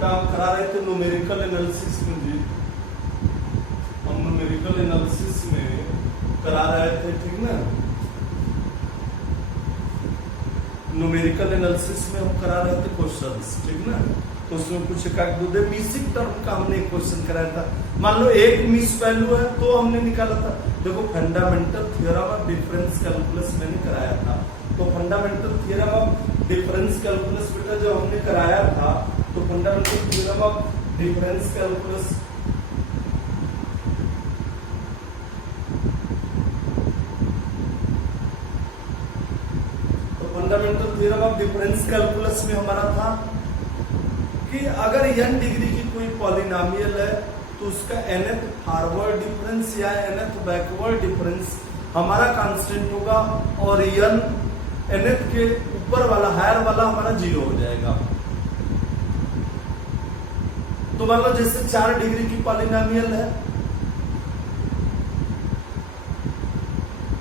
बेटा हम करा रहे थे न्यूमेरिकल एनालिसिस में जी, हम न्यूमेरिकल एनालिसिस में करा रहे थे, ठीक ना। न्यूमेरिकल एनालिसिस में हम करा रहे थे क्वेश्चंस, ठीक ना। तो उसमें कुछ एक मिसिंग टर्म का हमने एक क्वेश्चन कराया था। मान लो एक मिस वैल्यू है तो हमने निकाला था। देखो fundamental theorem of difference calculus मैंने कराया था। तो fundamental theorem of difference calculus बेटा जो हमने कराया था, तो fundamental theorem of difference calculus fundamental theorem of difference calculus में हमारा था कि अगर n डिग्री की कोई पॉलिनोमियल है तो उसका nth फॉरवर्ड डिफरेंस या nth बैकवर्ड डिफरेंस हमारा कांस्टेंट होगा और nth के ऊपर वाला हायर वाला हमारा 0 हो जाएगा। तो मान लो जैसे 4 डिग्री की पॉलिनोमियल है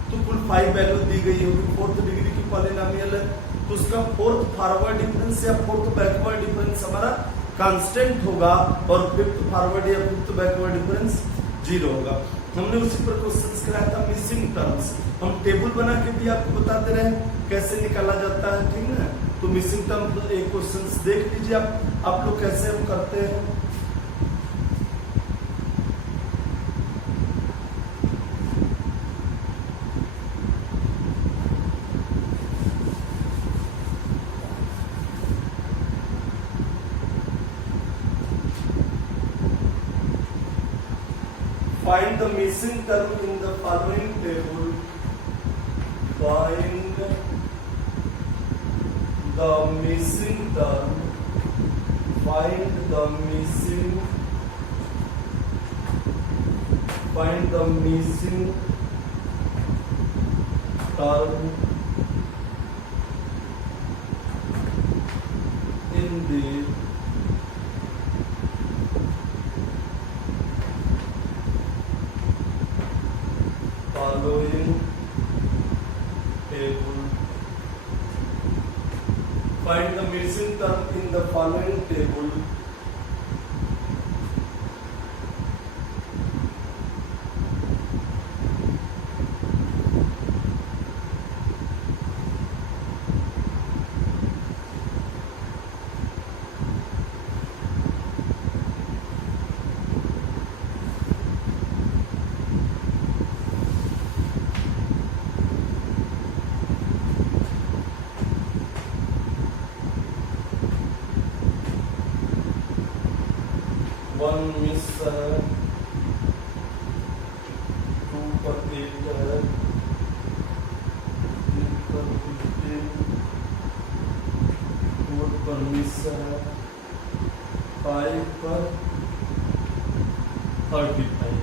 तो कुल 5 वैल्यू दी गई होगी। 4th डिग्री की पॉलिनोमियल है तो उसका 4th फॉरवर्ड डिफरेंस या 4th बैकवर्ड डिफरेंस हमारा कांस्टेंट होगा और 5th फॉरवर्ड या 5th बैकवर्ड डिफरेंस 0 होगा। हमने उसी पर क्वेश्चंस कराया था मिसिंग टर्म्स। हम टेबल बना के भी आपको बताते रहे कैसे निकाला जाता है, ठीक ना। तो मिसिंग टर्म एक क्वेश्चंस देख लीजिए आप लोग कैसे हम करते हैं। Find the missing term in the following table. Find the missing term. Find the missing. Find the missing term in the following table. Find the missing term in the following table. One miss है, 2 पर 8 है, 3 पर 15, 4 पर miss है, 5 पर 35।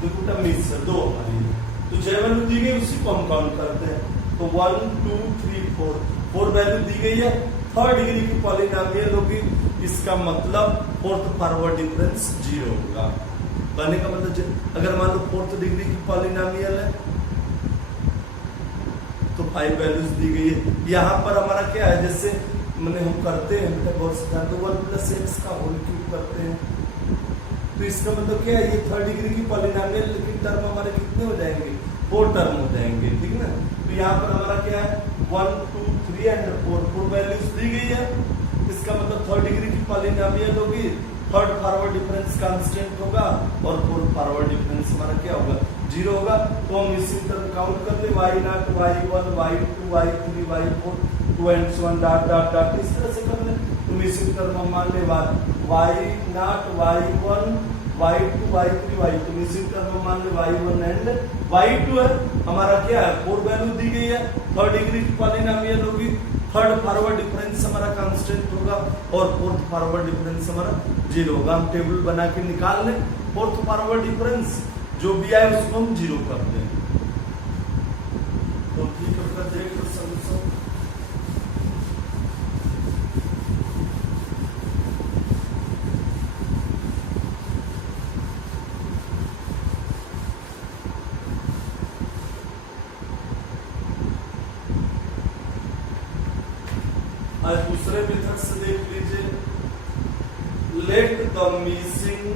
तो miss है 2 हमारी। तो 6 वैल्यू दी गई उसी को हम काउंट करते हैं। तो 1 2 3 4 वैल्यू दी गई है। 3rd डिग्री की पॉलिनोमियल होगी, इसका मतलब 4th फॉरवर्ड डिफरेंस 0 होगा। कहने का मतलब अगर मान लो 4th डिग्री की पॉलिनोमियल है तो 5 वैल्यूज दी गई है। यहाँ पर हमारा क्या है, जैसे मैंने हम करते हैं बहुत सिद्धांत 1 + x का होल क्यूब करते हैं। तो इसका मतलब क्या है, ये 3rd डिग्री की पॉलिनोमियल लेकिन टर्म हमारे कितने हो जाएंगे, 4 टर्म हो जाएंगे, ठीक ना। तो यहाँ पर हमारा क्या है 1 2 3 एंड 4 वैल्यूज दी गई है। इसका मतलब 3rd डिग्री की पॉलिनोमियल होगी, 3rd फॉरवर्ड डिफरेंस कांस्टेंट होगा और 4th फॉरवर्ड डिफरेंस हमारा क्या होगा 0 होगा। तो हम इसी तरह काउंट कर ले y0 y1 y2 y3 y4 2 and so on dot dot dot इस तरह से कर ले। तो इसी तरह हम मान ले y0 y1 y2 y3 y2 इसी तरह मान ले y1 एंड y2 है हमारा क्या है 4 वैल्यू दी गई है। 3rd डिग्री की पॉलिनोमियल होगी, 3rd फॉरवर्ड डिफरेंस हमारा कांस्टेंट होगा और 4th फॉरवर्ड डिफरेंस हमारा 0 होगा। हम टेबल बना के निकाल लें, 4th फॉरवर्ड डिफरेंस जो भी आए उसको हम 0 कर दें। तो ठीक है, देख लो सॉल्यूशन। आज दूसरे मेथड से देख लीजिए। let the missing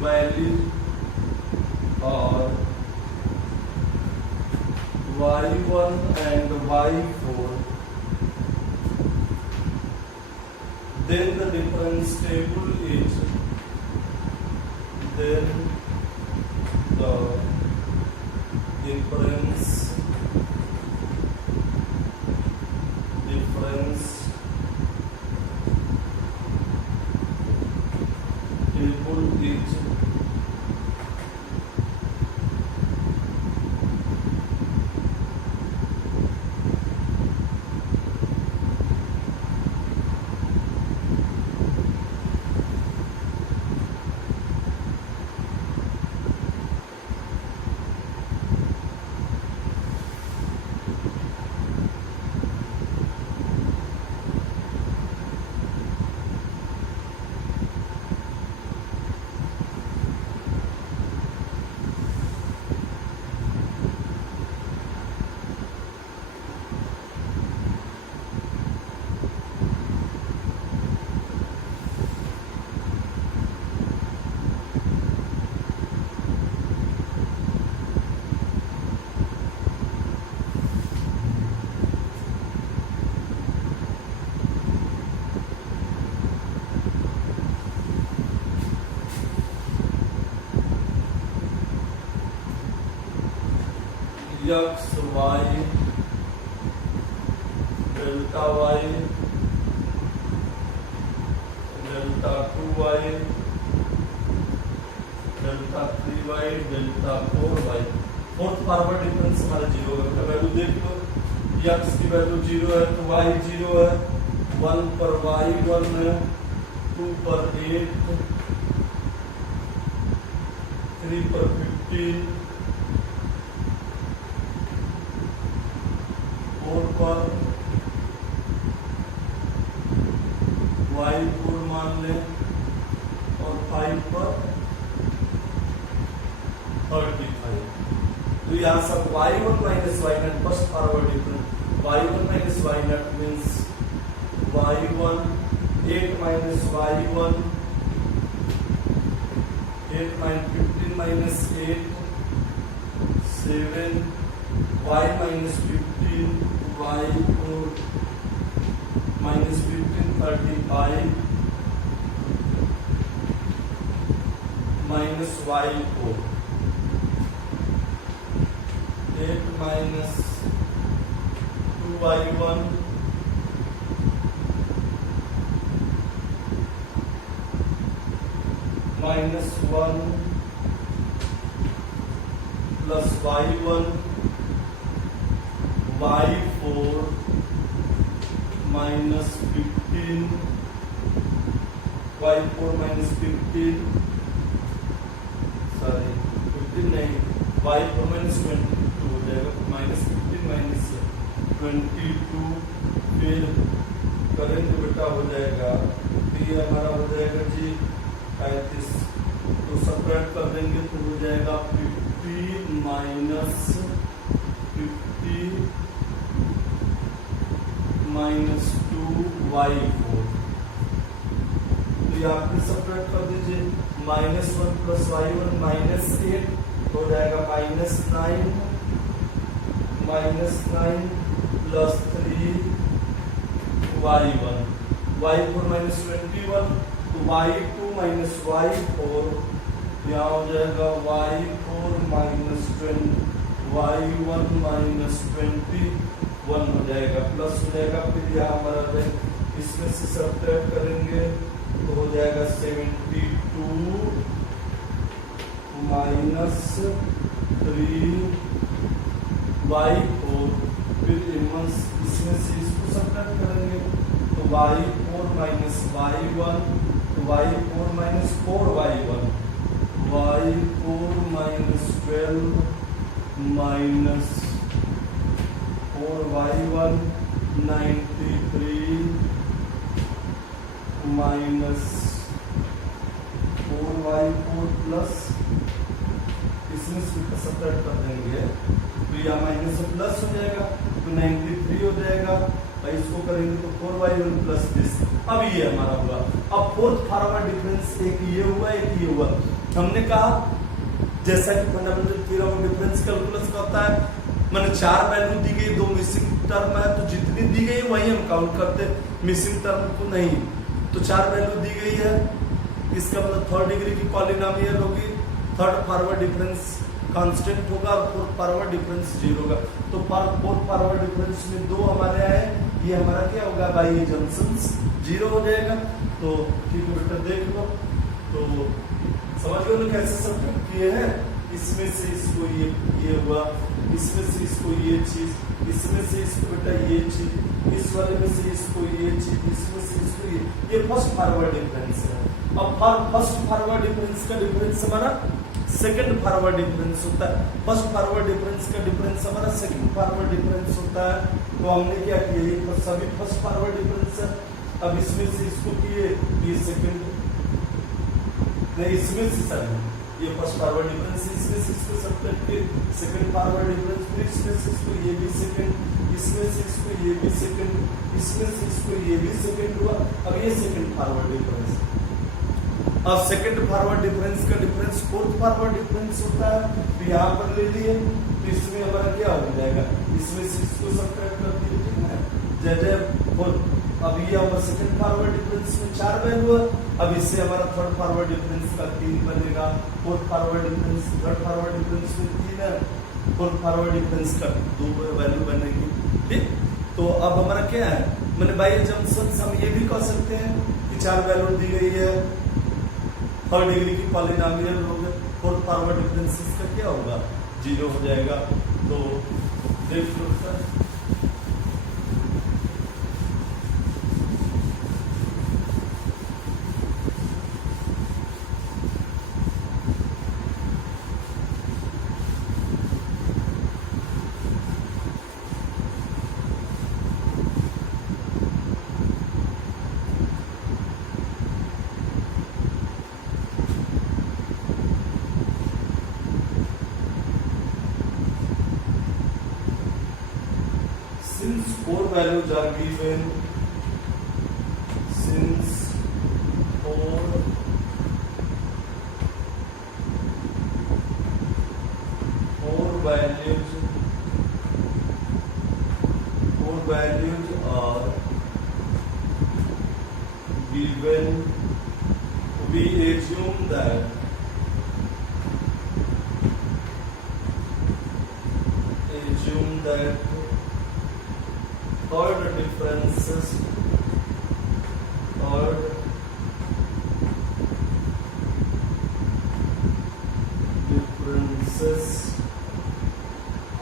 values are y1 and y4, then the difference table is x, y, delta y, delta 2y, delta 3y, delta 4y। Fourth forward difference हमारा 0 है। वैल्यू देख लो, x की वैल्यू 0 है तो y 0 है, 1 पर y 1 है, 2 पर 8, 3 पर 15, 4 पर y4 मान लें और 5 पर 35। तो यहाँ सब y1 minus y0 first forward difference, y1 minus y0 means y1 8 minus y1 8 minus 15 minus 8 7 y minus 15 y4 minus 15 35 minus y4 8 minus 2y1 minus 1 plus y1 y4 minus 15 y4 minus 15 sorry 15 नहीं y4 minus 22 हो जाएगा, minus 15 minus 22 फिर करेंगे बेटा हो जाएगा, ये हमारा हो जाएगा जी 35, तो सब्ट्रैक्ट कर देंगे तो हो जाएगा 50 minus 50 minus 2y4। तो यहाँ पे सब्ट्रैक्ट कर दीजिए, -1 plus y1 -8 हो जाएगा -9 plus 3y1 y4 minus 21 तो y2 minus y4 यहाँ हो जाएगा y4 minus 20 y1 minus 21 हो जाएगा, प्लस हो जाएगा, फिर यहाँ हमारा इसमें से सब्ट्रैक्ट करेंगे तो हो जाएगा 72 minus 3y4, फिर इसमें से इसको सब्ट्रैक्ट करेंगे तो y4 minus y1 तो y4 minus 4y1 y4 minus 12 minus 4y1 93 minus 4y4 plus, इसमें सब्ट्रैक्ट कर देंगे तो यहाँ माइनस से प्लस हो जाएगा तो 93 हो जाएगा, और इसको करेंगे तो 4y1 प्लस दिस। अब ये हमारा हुआ। अब फोर्थ फॉरवर्ड डिफरेंस एक ये हुआ एक ये हुआ। हमने कहा जैसा कि fundamental theorem of difference calculus का होता है, मैंने 4 वैल्यू दी गई, 2 मिसिंग टर्म है तो जितनी दी गई वही हम काउंट करते, मिसिंग टर्म को नहीं। तो 4 वैल्यू दी गई है, इसका मतलब थर्ड डिग्री की पॉलिनोमियल होगी, थर्ड फॉरवर्ड डिफरेंस कांस्टेंट होगा और फोर्थ फॉरवर्ड डिफरेंस 0 होगा। तो फोर्थ फॉरवर्ड डिफरेंस में 2 हमारे आए, ये हमारा क्या होगा बाई जंक्शंस 0 हो जाएगा। तो ठीक है बेटा देख लो, तो समझ गए ना कैसे सब्ट्रैक्ट किए हैं। इसमें से इसको ये हुआ, इसमें से इसको ये चीज, इसमें से इसको बेटा ये चीज, इस वाले में से इसको ये चीज, इसमें से इसको ये फर्स्ट फॉरवर्ड डिफरेंस है। अब फर्स्ट फॉरवर्ड डिफरेंस का डिफरेंस हमारा सेकंड फॉरवर्ड डिफरेंस होता है, फर्स्ट फॉरवर्ड डिफरेंस का डिफरेंस हमारा सेकंड फॉरवर्ड डिफरेंस होता है। तो हमने क्या किया, ये तो सभी फर्स्ट फॉरवर्ड डिफरेंस है। अब इसमें से इसको किए, ये सेकंड नहीं, इसमें से सर ये फर्स्ट फॉरवर्ड डिफरेंस, इसमें से इसको सब्ट्रैक्ट किए सेकंड फॉरवर्ड डिफरेंस, फिर इसमें से इसको ये भी सेकंड, इसमें से इसको ये भी सेकंड, इसमें से इसको ये भी सेकंड हुआ। अब ये सेकंड फॉरवर्ड डिफरेंस। अब सेकंड फॉरवर्ड डिफरेंस का डिफरेंस फोर्थ फॉरवर्ड डिफरेंस होता है, तो यहाँ पर ले लिए, तो इसमें हमारा क्या हो जाएगा, इसमें से इसको सब्ट्रैक्ट कर दिए, ठीक है जैसे फोर्थ। अब ये हमारा सेकंड फॉरवर्ड डिफरेंस में 4 वैल्यू है, अब इससे हमारा थर्ड फॉरवर्ड डिफरेंस का 3 बनेगा, fourth forward difference, third forward difference में 3 है, फोर्थ फॉरवर्ड डिफरेंस का 2 वैल्यू बनेगी, ठीक। तो अब हमारा क्या है, मैंने बाई जंक्शंस हम ये भी कह सकते हैं कि 4 वैल्यू दी गई है, थर्ड डिग्री की पॉलिनोमियल होगा, फोर्थ फॉरवर्ड डिफरेंस का क्या होगा 0 हो जाएगा। तो देख लो sir, since 4 values are given, since 4 values are given, we assume that third differences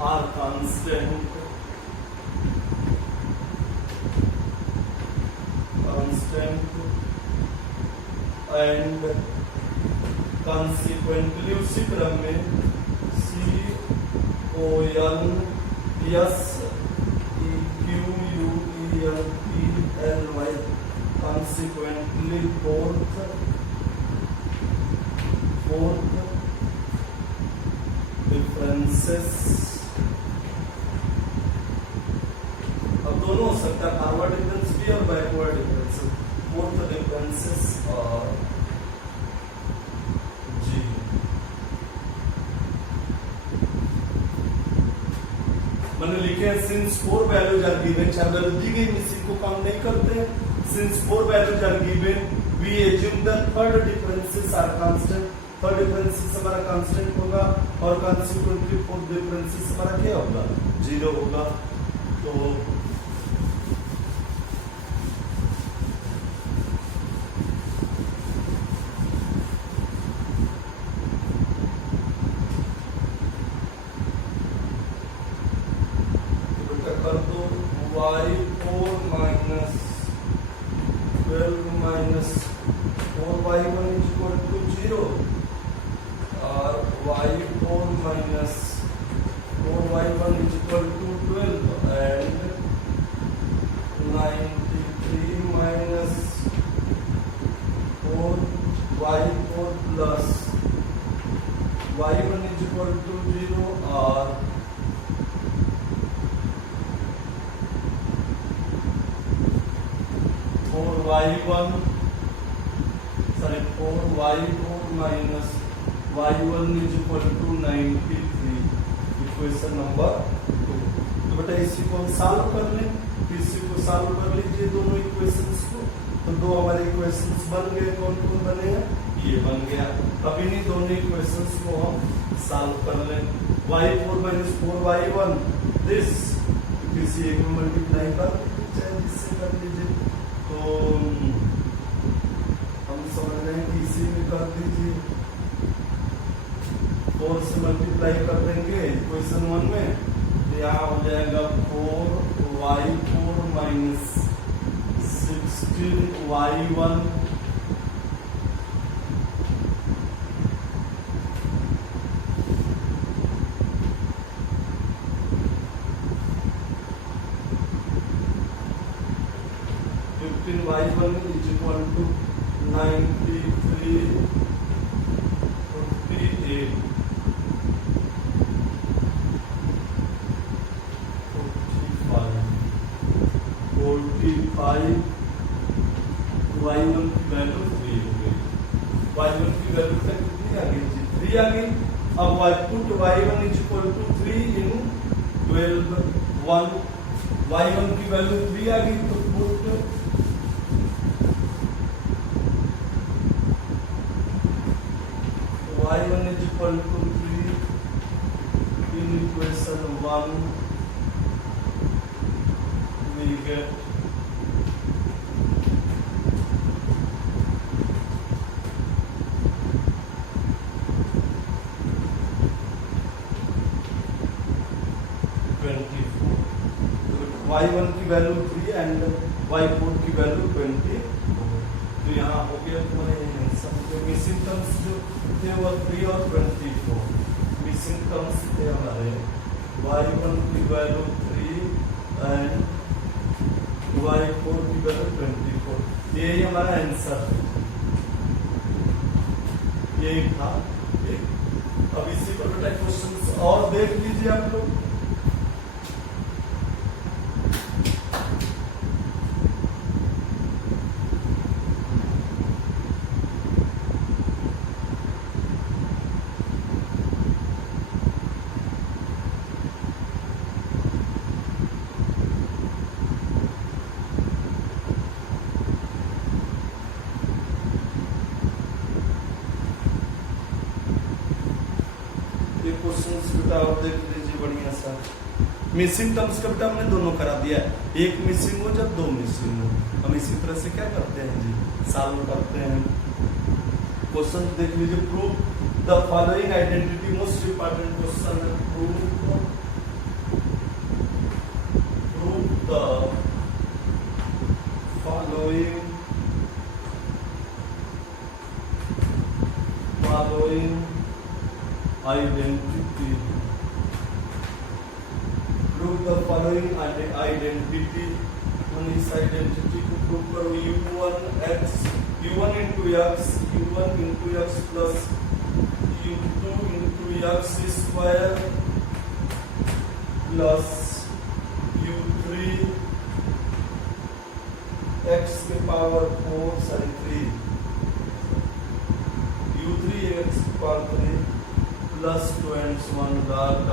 are constant and consequently उसी क्रम में CONSEQUENTLY consequently fourth differences, अब दोनों हो सकता है फॉरवर्ड डिफरेंस भी और बैकवर्ड डिफरेंस, फोर्थ डिफरेंसेस और जी। मैंने लिखे हैं since 4 values are given, 4 value दी गई, मिसिंग को काउंट नहीं करते हैं। Since 4 values are given we assume the third differences are constant, third differences हमारा कांस्टेंट होगा और कॉन्सिक्वेंटली फोर्थ डिफरेंसेस हमारा क्या होगा 0 होगा। तो कर दो y4 minus 12 minus 4y1 is equal to 0 और y4 minus 4y1 is equal to 12 and 93 minus 4y1 sorry 4y4 minus y1 is equal to 93, equation number 2। तो बेटा इसी को हम सॉल्व कर लें, इसी को सॉल्व कर लीजिए दोनों इक्वेशंस को। तो दो हमारे इक्वेशंस बन गए, कौन कौन बने हैं, ये बन गया। अब इन्हीं दोनों इक्वेशंस को हम सॉल्व कर लें। y4 minus 4y1 दिस किसी एक में मल्टीप्लाई कर लीजिए, चाहे जिससे कर लीजिए। तो हम समझ रहे हैं कि इसी में कर दीजिए, 4 से मल्टीप्लाई कर देंगे इक्वेशन 1 में, तो यहाँ हो जाएगा 4y4 minus 16y1 15y1 is equal to 93, 58, 45, y1 की वैल्यू 3 हो गई। y1 की वैल्यू कितनी आ गई जी, 3 आ गई। अब put y1 is equal to 3 in 12 1, y1 की वैल्यू 3 आ गई, तो put y1 is equal to 3 in equation 1, we get 24। y1 की वैल्यू 3 एंड y4 की वैल्यू 24। तो यहाँ हो गया तुम्हारे मिसिंग टर्म्स जो थे वो 3 और 24 मिसिंग टर्म्स थे हमारे। y1 की वैल्यू 3 एंड y4 की वैल्यू 24, यही हमारा आंसर है, यही था। अब इसी पर बेटा क्वेश्चंस और देख लीजिए आप लोग। क्वेश्चंस बेटा और देख लीजिए बढ़िया सा। मिसिंग टर्म्स का बेटा हमने दोनों करा दिया, एक मिसिंग हो जब दो मिसिंग हो, हम इसी तरह से क्या करते हैं जी, सॉल्व करते हैं। क्वेश्चन देख लीजिए, prove the following identity, most important question है। Prove the following identity, prove the following identity। इस आइडेंटिटी को प्रूव करो। u1 into x plus u2 into x square plus u3 x के power 4 3 u3 x power 3 plus 2 and 1 dot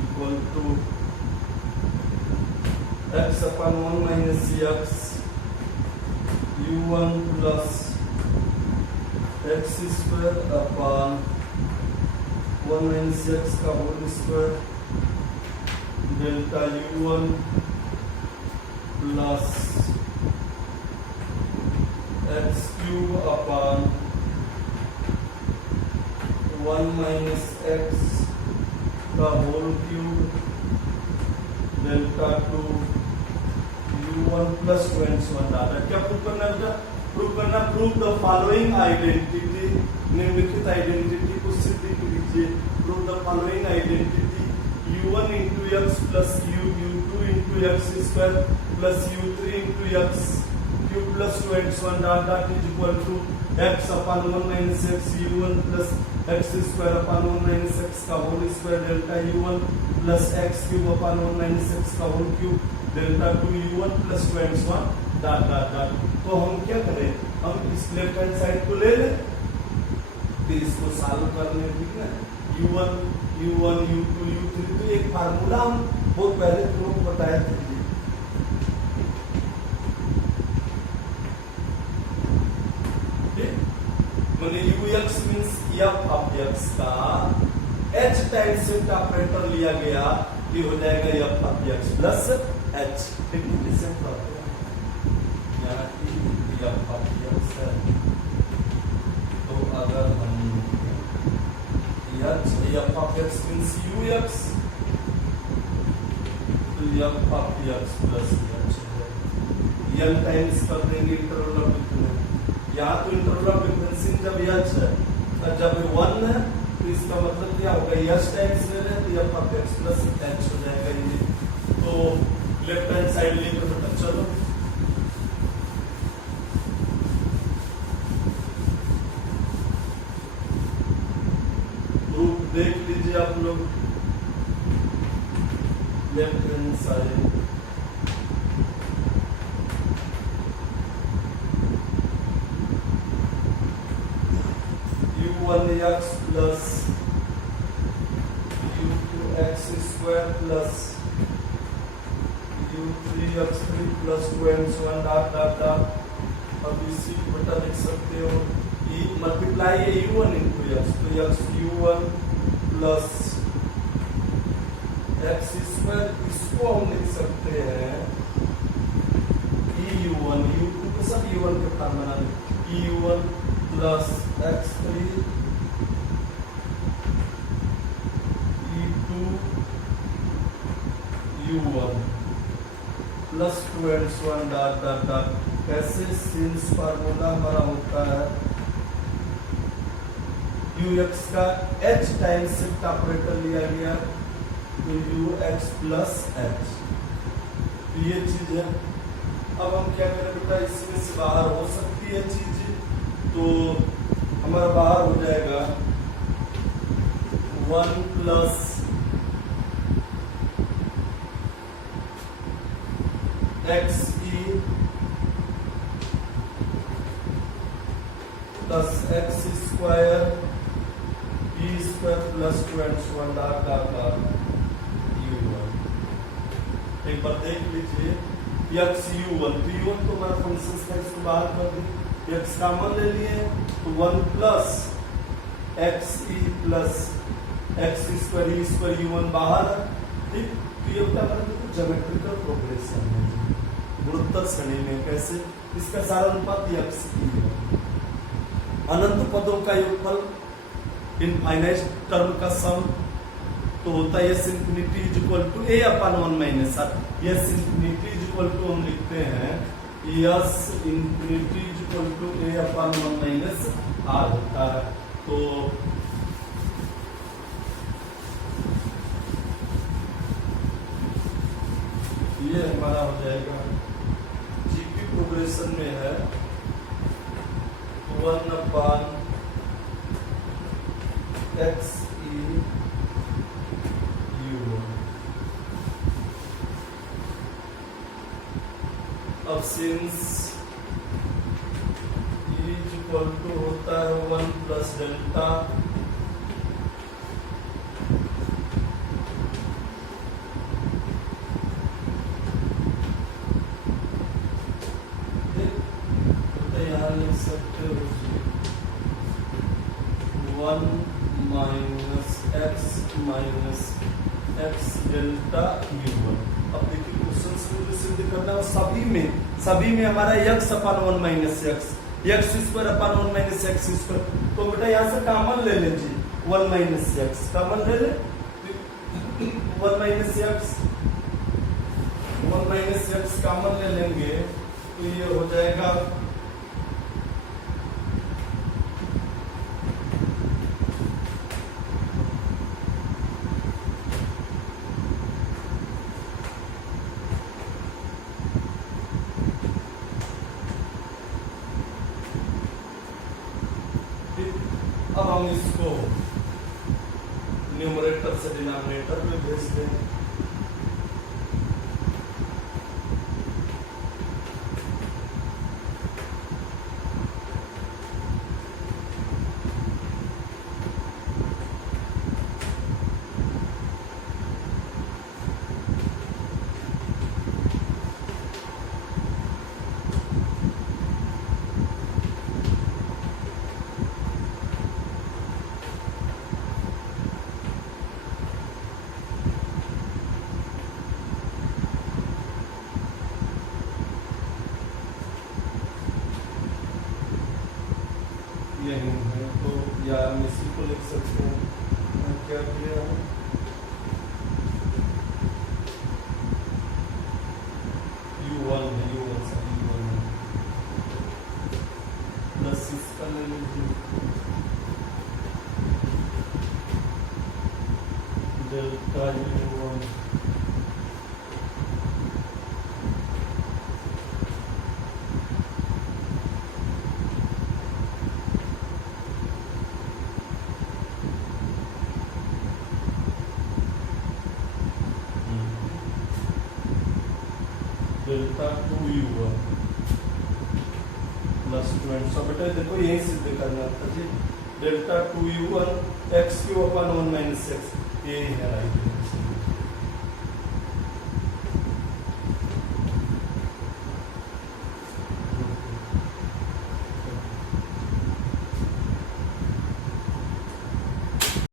equal to x upon 1 minus x u1 plus x square upon 1 minus x का whole square delta u1 plus x cube upon 1 minus x का whole cube delta 2 u1 plus 21 data. क्या prove करना है बेटा, prove करना, prove the following identity, निम्नलिखित identity को सिद्ध कीजिए। Prove the following identity, u1 into x plus u2 into x square plus u3 into x cube plus 2 and 1 dot is equal to x upon 1 minus x u1 plus X square upon 1 minus X का whole square delta u1 plus X cube upon 1 minus X का whole cube delta 2u1 plus 2 1 dot dot dot. तो हम क्या करें, हम इस left hand side को ले लें, फिर इसको सॉल्व कर लें, ठीक है। u1 u2 u3 तो एक फार्मूला हम बहुत पहले तुमको बताया था, मैंने ux means f of x का h टाइम्स शिफ्ट ऑपरेटर लिया गया, ये हो जाएगा f of x plus h, ठीक है। इसे यहाँ f ऑफ x है, तो अगर हम f of x means ux, तो f of x plus h n times कर देंगे इंटरवल ऑफ डिफरेंस। यहाँ तो इंटरवल ऑफ डिफरेंसिंग जब h है, जब 1 है, तो इसका मतलब क्या होगा, h टाइम्स ले रहे हैं तो f of x plus h हो जाएगा ये। तो लेफ्ट हैंड साइड लेकर बेटा चलो, प्रूफ देख लीजिए आप लोग, left hand side u1x plus u2x square plus u3x3 plus 2 dot dot dot. अब इसी को बेटा लिख सकते हो, ई मल्टीप्लाई है u1 इंटू x, तो x u1 plus x square, इसको हम लिख सकते हैं e u1 u2 को सब u1 के फॉर्म बना लें, e u1 plus x3 e2 u1 plus 2 dot dot dot. कैसे सिंस फार्मूला हमारा होता है ux का h टाइम्स शिफ्ट ऑपरेटर लिया गया, तो ux प्लस h, ये चीज है। अब हम क्या करें बेटा, इसमें से बाहर हो सकती है चीज, तो हमारा बाहर हो जाएगा 1 plus X E plus X square E square plus 2 dot dot dot u1। एक बार देख लीजिए, x u1, तो u1 तो हमारा फंक्शन था, इसको बाहर कर दी, x कॉमन ले लिए, तो 1 plus X E plus X square E square u1 बाहर, ठीक। तो ये होता है ज्योमेट्रिकल प्रोग्रेशन है गुणोत्तर श्रेणी में। कैसे, इसका सारा अनुपात x ई है, अनंत पदों का योगफल इनफाइनाइट टर्म का सम, तो होता है s infinity is equal to a upon 1 minus r। s infinity is equal to हम लिखते हैं s infinity is equal to a upon 1 minus r होता है। तो ये हमारा हो जाएगा, जीपी प्रोग्रेशन में है 1 अपॉन एक्स ई u1। अब since e is equal to होता है 1 प्लस डेल्टा लिख सकते हो 1 माइनस एक्स डेल्टा u1। अब देखिए क्वेश्चन से मुझे सिद्ध करना है, सभी में हमारा x upon 1 minus x square upon 1 minus x square, तो बेटा यहाँ से कॉमन ले लीजिए 1 माइनस एक्स कॉमन ले ले, 1 माइनस एक्स कॉमन ले लेंगे, तो ये हो जाएगा अब हम इसको से डिनोमिनेटर में भेज दें। यही है तो या हम इसी को लिख सकते हैं। क्या किया है U1 है, U1 से U1 है प्लस इसका ले लीजिए delta U1 delta 2U1 plus 20। सब बेटा देखो यही सिद्ध करना था जी। डेल्टा 2U1 x³ / 1 - x, ये है राइट आंसर।